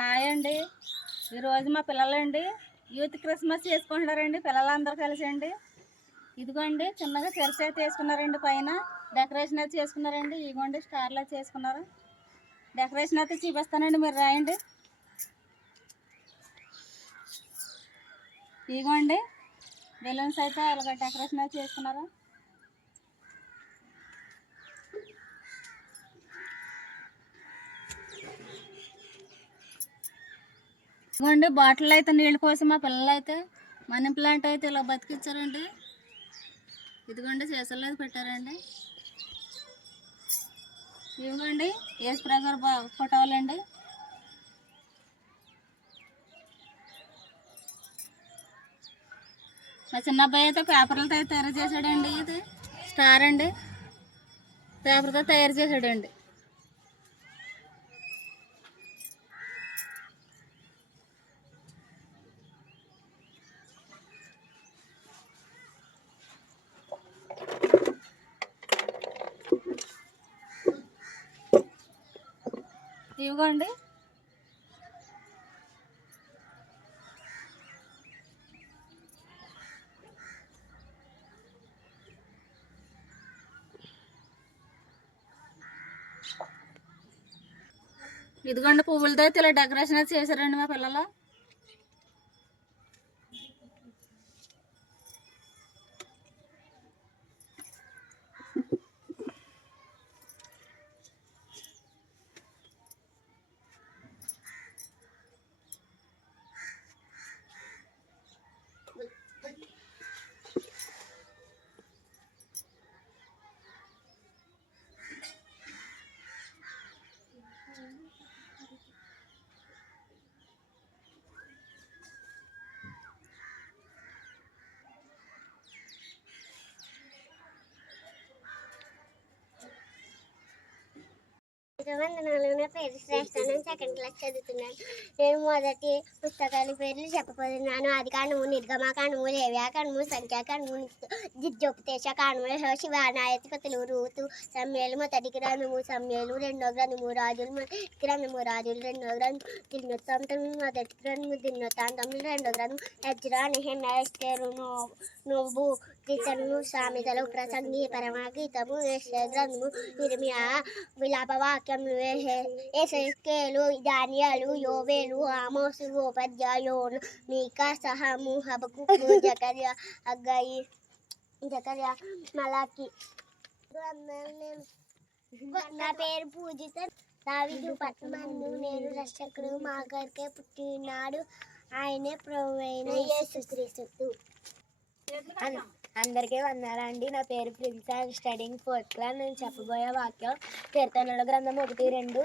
Hi అండి. ఈరోజు మా పిల్లలండి యూత్ క్రిస్మస్ చేసుకుంటున్నారండి పిల్లలందరూ కలిసి అండి ఇదిగోండి చిన్నగా చర్చ అయితే వేసుకున్నారండి పైన. డెకరేషన్ అయితే చేసుకున్నారండి ఇదిగోండి స్టార్లు అయితే చేసుకున్నారు. డెకరేషన్ అయితే చూపిస్తానండి మీరు రాయండి. ఇదిగోండి బెలూన్స్ అయితే అలాగ డెకరేషన్ అయితే చేసుకున్నారు. ఇదిగోండి బాటిల్ అయితే నీళ్ళు పోసి మా పిల్లలు అయితే మనీ ప్లాంట్ అయితే ఇలా బతికిచ్చారండి. ఇదిగోండి సీసాలు అయితే పెట్టారండి ఇదిగోండి ఏసు ప్రకార్ ఫోటోలండి మా చిన్న అబ్బాయి అయితే పేపర్లతో అయితే తయారు చేశాడండి ఇది. స్టార్ అండి. పేపర్తో తయారు చేశాడండి. ఇవ్వండి ఇదిగోండి పువ్వులతో అయితే ఇలా డెకరేషన్ అయితే చేశారండి మా పిల్లలు. వందనాలు పేరు శ్రేష్ఠాను సెకండ్ క్లాస్ చదువుతున్నాను. నేను మొదటి పుస్తకాల పేర్లు చెప్పబోతున్నాను. ఆది కాండము నిర్గమకాండము లేవ్యాకాండము సంఖ్యాకాండము దిద్యోపదేశ శివ శివానాయతిపతులు రూతు సమ్యలు మొదటి గ్రంథము సమ్యలు రెండో గ్రంథము రాజులు మొదటి గ్రంథము రాజులు రెండో గ్రంథం దిన్నోత్తాంతం మొదటి గ్రంథము దిన్నోత్తాంతం రెండో గ్రంథం యజ్రా నెహెమ్మ ఎస్తేరు నో నోబు సామెతలు ప్రసంగి పరమగీతము యెషయా గ్రంథము ఇర్మియా విలాపవాక్యములు ఎసెస్కేలు దానియాలు యోవేలు ఆమోసు ఉపాధ్యాయోను మీకా సహము హబకు జకర్యా అగ్గాయి జకర్యా మలాకి నా పేరు పూజిత దావిదు పట్నందు నేను రక్షకుడు మా కొరకే పుట్టినాడు ఆయనే ప్రభు అయిన యేసుక్రీస్తు. అన్- అందరికీ వందనాలండి నా పేరు Prince I'm studying fourth class నేను చెప్పబోయే వాక్యం కీర్తనల గ్రంథం ఒకటి రెండు.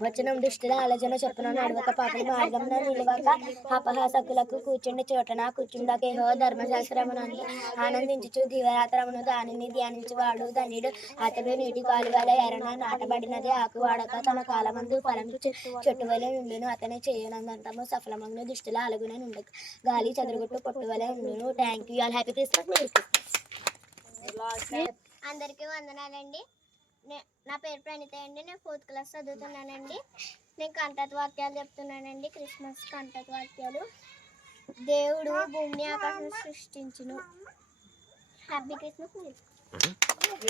వచనం దుష్టుల ఆలోచన చెప్పున నడవక పాపల మార్గం నిలవక అపహాసకులకు కూర్చుండి చోటన కూర్చుండక ఏహో ధర్మశాస్త్రమునని ఆనందించుచు దివరాత్రమును దానిని ధ్యానించువాడు ధనుడు అతడు నీటి కాలువల ఎరన నాటబడినది ఆకు వాడక తన కాలమందు ఫలం చెట్టువలే నుండును అతని చేయనందంతము సఫలమగును. దుష్టుల అలుగునే నుండు గాలి చదురుగుట్టు పొట్టువలే ఉండును. Thank you all happy Christmas అందరికీ వందనాలండి. నే- నా పేరు ప్రణిత అండి. నేను ఫోర్త్ క్లాస్ చదువుతున్నానండి. నేను కంటత్ వాక్యాలు చెప్తున్నానండి. క్రిస్మస్ కంటత్ వాక్యాలు దేవుడు భూమిని ఆకాశం సృష్టించును. హ్యాపీ క్రిస్మస్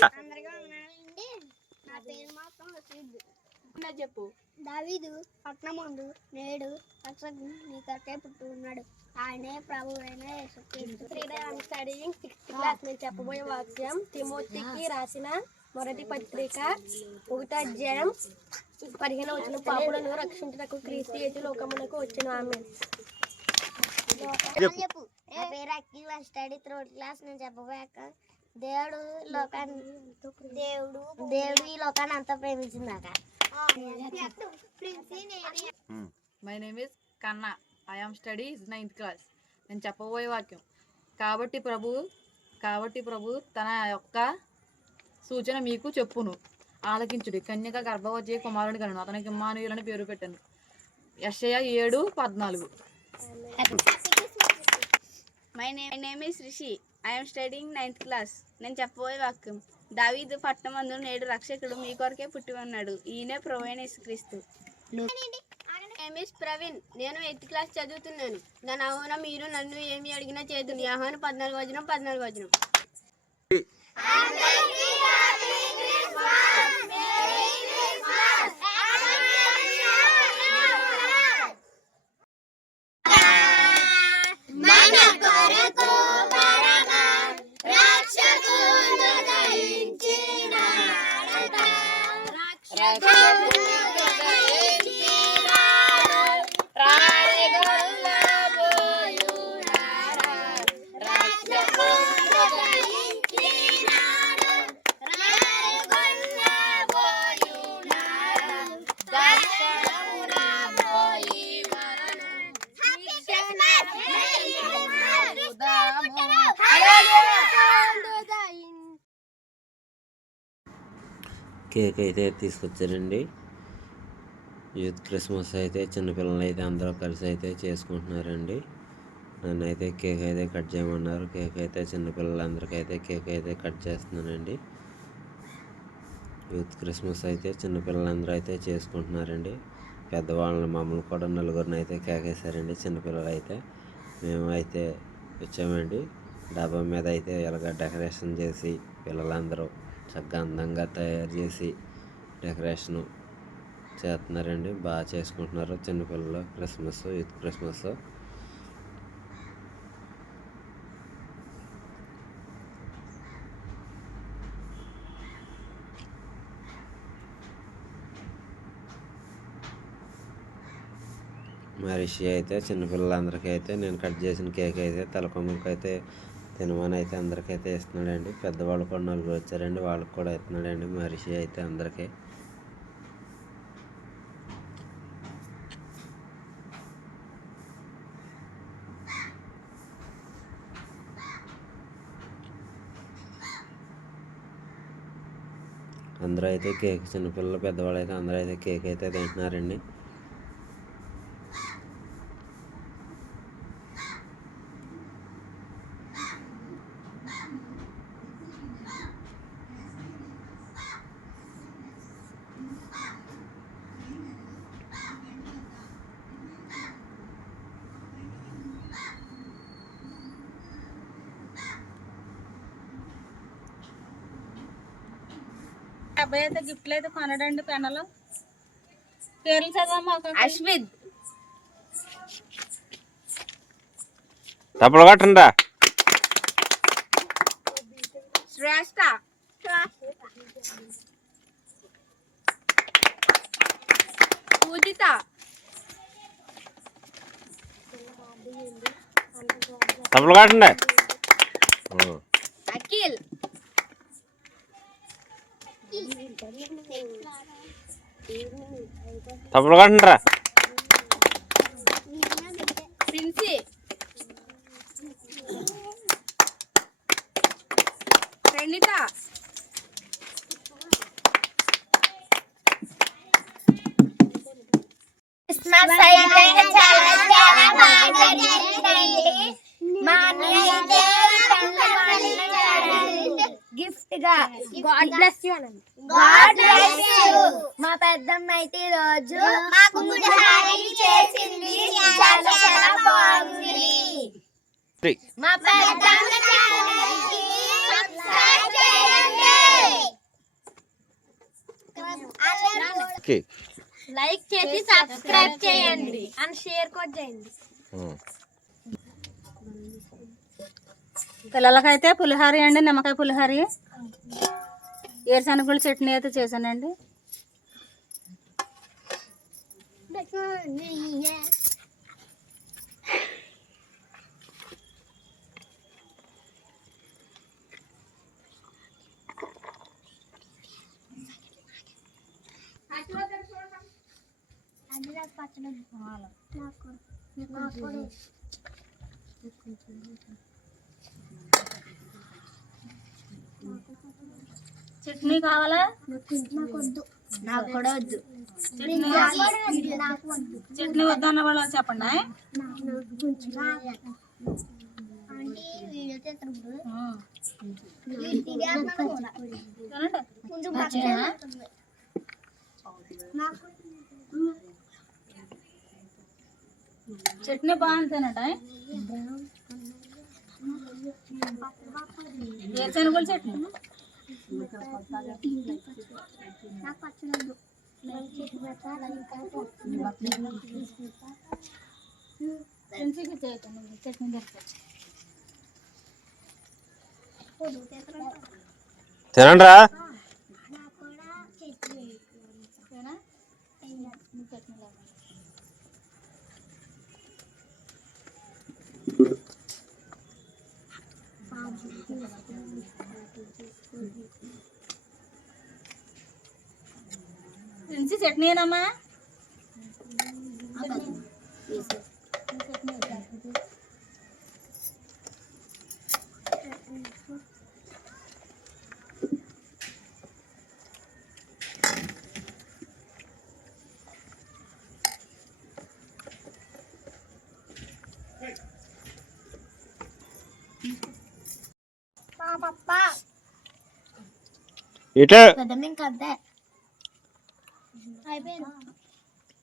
వందనాలండి. నా పేరు మాత్రం చెప్పు. దావీదు పట్నమందు నేడు రక్షకుడు నీ కొరకే పుట్టి ఉన్నాడు. ఆయనే ప్రభు అయిన స్టడీయింగ్ సిక్స్త్ క్లాస్ నేను చెప్పబోయే వాక్యం తిమోతికి రాసిన మొదటి పత్రిక ఒకటో అధ్యాయం పదిహేను వచ్చిన పాపులను రక్షించుటకు క్రీస్తు యేసు లోకమునకు వచ్చిన. ఆమె నా పేరు అఖిల్ స్టడీ థర్డ్ క్లాస్ నేను చెప్పబోయాక దేవుడు లోకాన్ని దేవుడు దేవుడు ఈ లోకాన్ని అంతా ప్రేమించిందాక my name is Kanna I am studies ninth class నేను చెప్పబోయే వాక్యం. కాబట్టి ప్రభు కాబట్టి ప్రభు తన యొక్క సూచన మీకు చెప్పును. ఆలకించుడి. కన్యక గర్భవతి కుమారుని కను అతనికి ఇమ్మానుయులని పేరు పెట్టాను. యషయ ఏడు పద్నాలుగు. My name my name is Rishi I'm studying ninth class నేను చెప్పబోయే వాక్యం. దావీదు పట్టమందు నేడు రక్షకుడు మీ కొరకే పుట్టి ఉన్నాడు. ఈయనే ప్రొవైన యేసుక్రీస్తు. నేమ్ ఇస్ ప్రవీణ్ నేను ఎయిత్ క్లాస్ చదువుతున్నాను. దాని అవున మీరు నన్ను ఏమి అడిగినా చేదును. యాహాను పద్నాలుగు వచనం పద్నాలుగు వచనం. కేక్ అయితే తీసుకొచ్చారండి. యూత్ క్రిస్మస్ అయితే చిన్నపిల్లలు అయితే అందరూ కలిసి అయితే చేసుకుంటున్నారండి. నన్ను అయితే కేక్ అయితే కట్ చేయమన్నారు. కేక్ అయితే చిన్నపిల్లలందరికీ అయితే కేక్ అయితే కట్ చేస్తున్నానండి. యూత్ క్రిస్మస్ అయితే చిన్నపిల్లలందరూ అయితే చేసుకుంటున్నారండి. పెద్దవాళ్ళని మమ్మల్ని కూడా నలుగురిని అయితే కేక్ వేసారండి చిన్నపిల్లలు అయితే మేము అయితే వచ్చామండి. డాబా మీద అయితే ఇలాగ డెకరేషన్ చేసి పిల్లలందరూ చక్కగా అందంగా తయారు చేసి డెకరేషను చేస్తున్నారండి. బాగా చేసుకుంటున్నారు చిన్నపిల్లలు. Christmas youth Christmas. మరిషి అయితే చిన్నపిల్లలందరికీ అయితే నేను కట్ చేసిన కేక్ అయితే తలకొమ్మకి అయితే తినమని అయితే అందరికైతే ఇస్తున్నాడండి. పెద్దవాళ్ళు కూడా నలుగురు వచ్చారండి. వాళ్ళకి కూడా ఇస్తున్నాడండి. మహర్షి అయితే అందరికీ. అందరూ అయితే కేక్ చిన్నపిల్లలు పెద్దవాళ్ళు అయితే అందరూ అయితే కేక్ అయితే తింటున్నారండి. అబ్బాయి అయితే గిఫ్ట్లు అయితే కొనడండి పెన్నలు పేర్లు చదవమ్మా. అశ్విత్ తప్పులు కట్టండి? శ్రేష్ట. పూజిత. తప్పులు కట్టండి? అఖిల్. తప్పుడు కట్టండి ప్రిన్సీ ప్రణిత క్రిస్మస్ అయితే చాలా చాలా బాగా జరిగిందండి మా అన్నయ్య అయితే గిఫ్ట్గా గాడ్ బ్లెస్ యూ అనండి గాడ్ బ్లెస్ యు మా పెద్దమ్మ అయితే రోజు మాకు చేసింది. చాలా చాలా బాగుంది. మా పెద్దమ్మ చేయండి. లైక్ చేసి సబ్స్క్రైబ్ చేయండి. అండ్ షేర్ కూడా చేయండి. పిల్లలకైతే పులిహారి అండి నిమ్మకాయ పులిహారి. ఏరుశనగుల చట్నీ అయితే చేశానండి. చట్నీ కావాలా? నాకు కూడా వద్దు. చట్నీ వద్దన్న వాళ్ళు చెప్పండి? వీడియో తీస్తున్నప్పుడు ఆ. తినండి. చట్నీ ఫ్రెండ్స్కి చట్నీ తినండి రా ఓకేనా మీ చట్నీ లేకుండా ఫ్రెండ్స్ చట్నీ ఏనమ్మా? ఇటే పెద్ద కద్దే అయిపోయింది.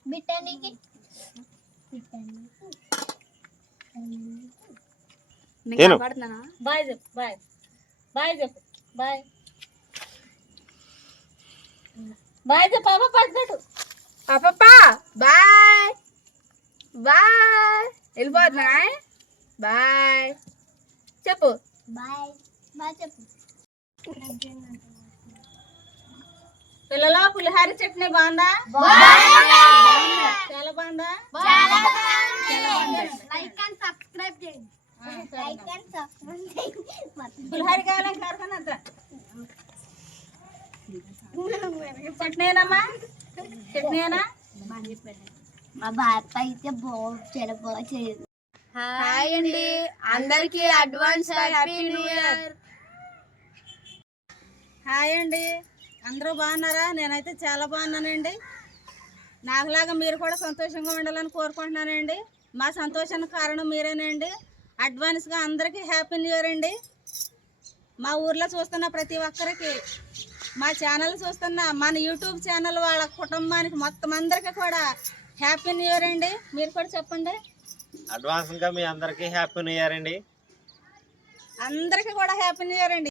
బిట్టానికి. తిను. బాయ్ చెప్పు బాయ్. బాయ్ చెప్పు బాయ్. బాయ్ చెప్పు పాప పట్టుకట్టు పాపా బాయ్. బాయ్. వెళ్ళిపోతున్నా బాయ్. చెప్పు. బాయ్ బాయ్ చెప్పు. పిల్లల పులిహార చట్నీ బాగుందా? చాలా బాగుందా? లైక్ అండ్ సబ్స్క్రైబ్ చేయండి లైక్ అండ్ సబ్స్క్రైబ్ పులిహార కావాలని కారుకున్నా చట్నీనమ్మా చట్నీనా మా బాప అయితే బాగా చాలా బాగా చేయదు హాయ్ అండి. అందరికి advance happy new year hi అండి. అందరూ బాగున్నారా? నేనైతే చాలా బాగున్నానండి. నాకులాగా మీరు కూడా సంతోషంగా ఉండాలని కోరుకుంటున్నానండి. మా సంతోషానికి కారణం మీరేనండి. అడ్వాన్స్గా అందరికీ హ్యాపీ న్యూ ఇయర్ అండి. మా ఊర్లో చూస్తున్న ప్రతి ఒక్కరికి మా ఛానల్ చూస్తున్న మన యూట్యూబ్ ఛానల్ వాళ్ళ కుటుంబానికి మొత్తం అందరికీ కూడా హ్యాపీ న్యూ ఇయర్ అండి. మీరు కూడా చెప్పండి. అడ్వాన్స్గా మీ అందరికీ హ్యాపీ న్యూ ఇయర్ అండి. అందరికీ కూడా హ్యాపీ న్యూ ఇయర్ అండి.